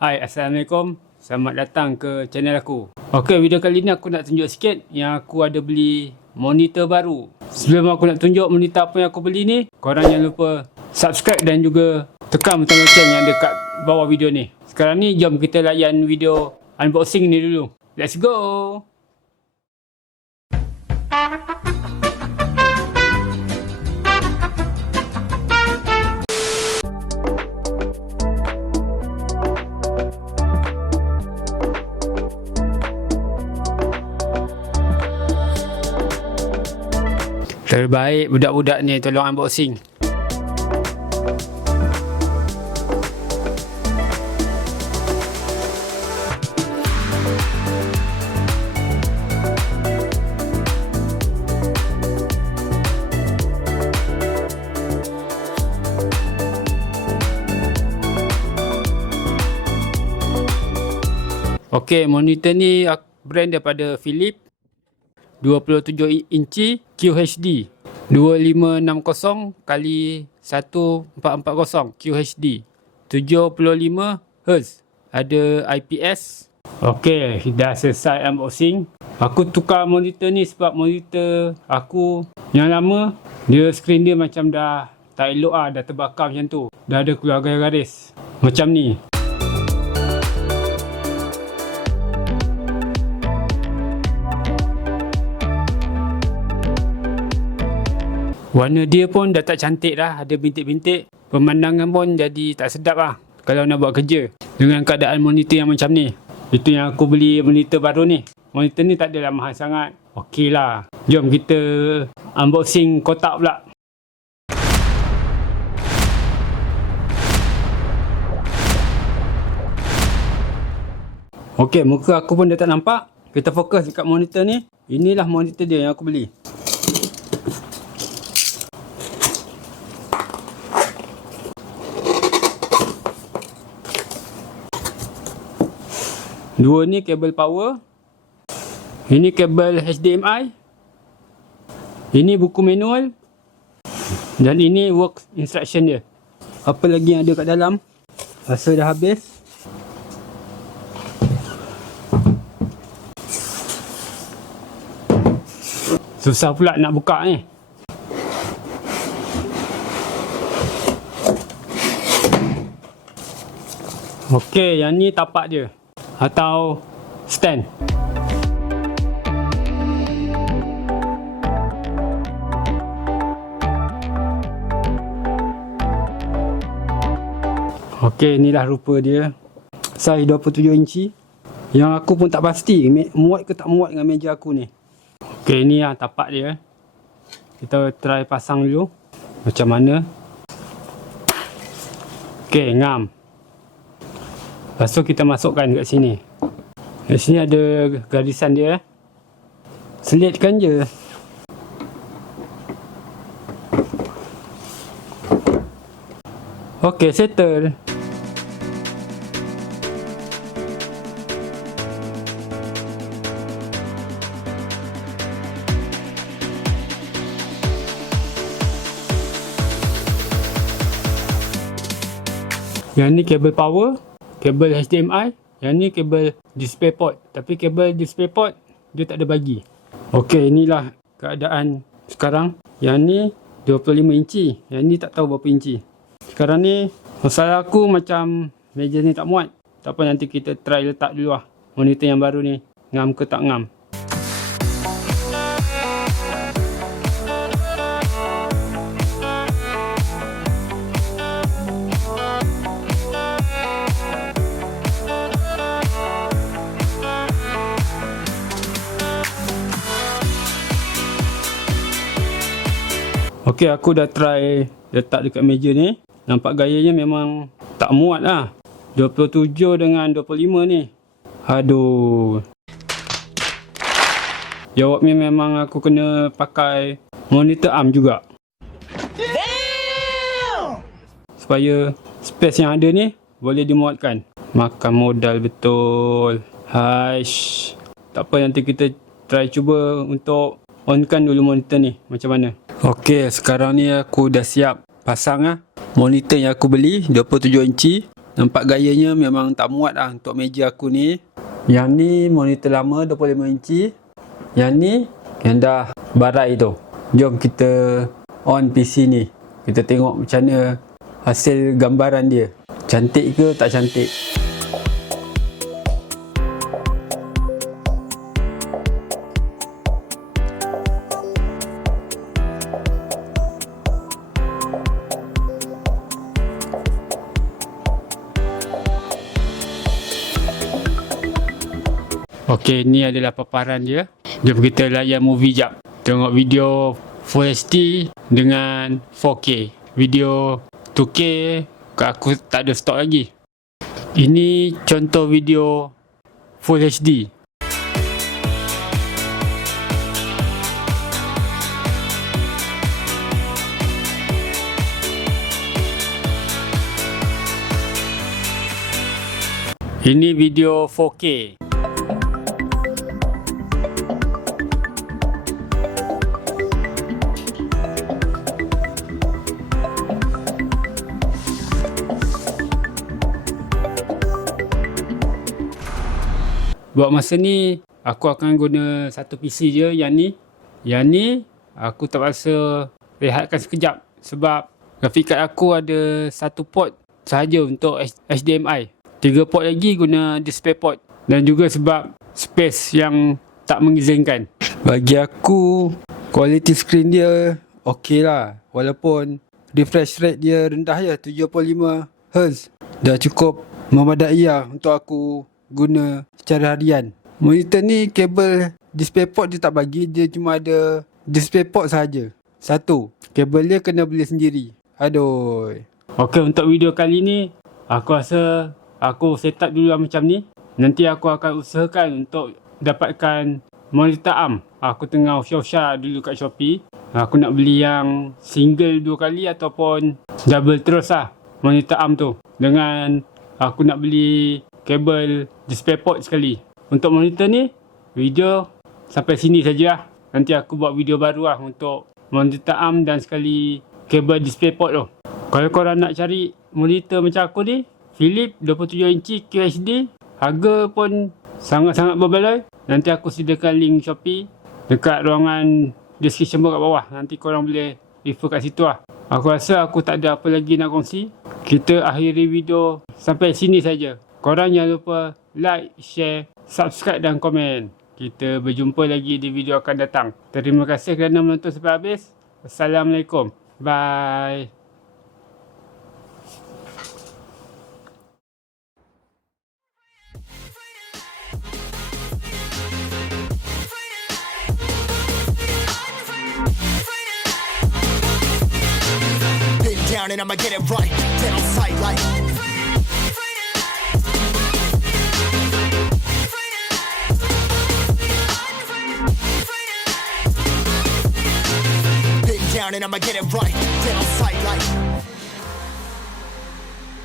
Hai, Assalamualaikum. Selamat datang ke channel aku. Ok, video kali ni aku nak tunjuk sikit yang aku ada beli monitor baru. Sebelum aku nak tunjuk monitor apa yang aku beli ni, korang jangan lupa subscribe dan juga tekan butang lonceng yang ada kat bawah video ni. Sekarang ni jom kita layan video unboxing ni dulu. Let's go! Terbaik budak-budak ni tolong unboxing. Ok, monitor ni brand daripada Philips, 27 inci QHD 2560 x 1440 QHD, 75 Hz, ada IPS. Ok, dah selesai unboxing. Aku tukar monitor ni sebab monitor aku yang lama, dia skrin dia macam dah tak elok lah, dah terbakar macam tu, dah ada keluar garis-garis macam ni. Warna dia pun dah tak cantik dah, ada bintik-bintik. Pemandangan pun jadi tak sedap lah kalau nak buat kerja dengan keadaan monitor yang macam ni. Itu yang aku beli monitor baru ni. Monitor ni tak adalah mahal sangat. Okey lah. Jom kita unboxing kotak pula. Okey, muka aku pun dah tak nampak. Kita fokus dekat monitor ni. Inilah monitor dia yang aku beli. Dua ni kabel power. Ini kabel HDMI. Ini buku manual. Dan ini work instruction dia. Apa lagi yang ada kat dalam? Rasa dah habis. Susah pula nak buka ni. Okey, yang ni tapak dia atau stand. Okey, inilah rupa dia. Saiz 27 inci. Yang aku pun tak pasti muat ke tak muat dengan meja aku ni. Okey, ini lah tapak dia. Kita try pasang dulu macam mana. Okey, ngam. Lepas tu kita masukkan kat sini. Kat sini ada garisan dia. Selitkan je. Okey, settle. Yang ni kabel power, kabel HDMI, yang ni kabel DisplayPort. Tapi kabel DisplayPort dia tak ada bagi. Okey, inilah keadaan sekarang. Yang ni 25 inci, yang ni tak tahu berapa inci. Sekarang ni masalah aku macam meja ni tak muat. Tak apa, nanti kita try letak dulu lah monitor yang baru ni, ngam ke tak ngam. Okey, aku dah try letak dekat meja ni. Nampak gayanya memang tak muat lah. 27 dengan 25 ni. Aduh. Jawabnya memang aku kena pakai monitor arm juga. Damn! Supaya space yang ada ni boleh dimuatkan. Makan modal betul. Haish. Tak apa, nanti kita try cuba untuk onkan dulu monitor ni macam mana. Okey, sekarang ni aku dah siap pasang monitor yang aku beli 27 inci. Nampak gayanya memang tak muat lah untuk meja aku ni. Yang ni monitor lama 25 inci. Yang ni yang dah barai tu. Jom kita on PC ni. Kita tengok macam mana hasil gambaran dia. Cantik ke tak cantik? Okey, ni adalah paparan dia. Jom kita layan movie jap. Tengok video Full HD dengan 4K. Video 2K aku tak ada stok lagi. Ini contoh video Full HD. Ini video 4K. Buat masa ni, aku akan guna satu PC je yang ni. Yang ni, aku terpaksa rehatkan sekejap sebab grafik card aku ada satu port sahaja untuk HDMI. 3 port lagi guna DisplayPort. Dan juga sebab space yang tak mengizinkan. Bagi aku, quality screen dia okey lah. Walaupun refresh rate dia rendah je, 75Hz. Dah cukup memadai lah untuk aku guna secara harian. Monitor ni kabel DisplayPort dia tak bagi, dia cuma ada DisplayPort sahaja. Satu. Kabel dia kena beli sendiri. Aduh. Okey, untuk video kali ni aku rasa aku set up dulu macam ni. Nanti aku akan usahakan untuk dapatkan monitor ARM. Aku tengah usah-usah dulu kat Shopee. Aku nak beli yang single 2 kali ataupun double terus lah monitor ARM tu. Dengan aku nak beli kabel DisplayPort sekali. Untuk monitor ni, video sampai sini saja. Nanti aku buat video baru lah untuk monitor ARM dan sekali kabel DisplayPort tu. Kalau korang nak cari monitor macam aku ni, Philips 27 inci QHD, harga pun sangat-sangat berbaloi. Nanti aku sediakan link Shopee dekat ruangan description box kat bawah. Nanti korang boleh refer kat situ lah. Aku rasa aku tak ada apa lagi nak kongsi. Kita akhiri video sampai sini saja. Korang jangan lupa like, share, subscribe dan komen. Kita berjumpa lagi di video akan datang. Terima kasih kerana menonton sampai habis. Assalamualaikum. Bye. Been down and I'ma get it right. Get on sight like. And I'ma get it right, then on sight like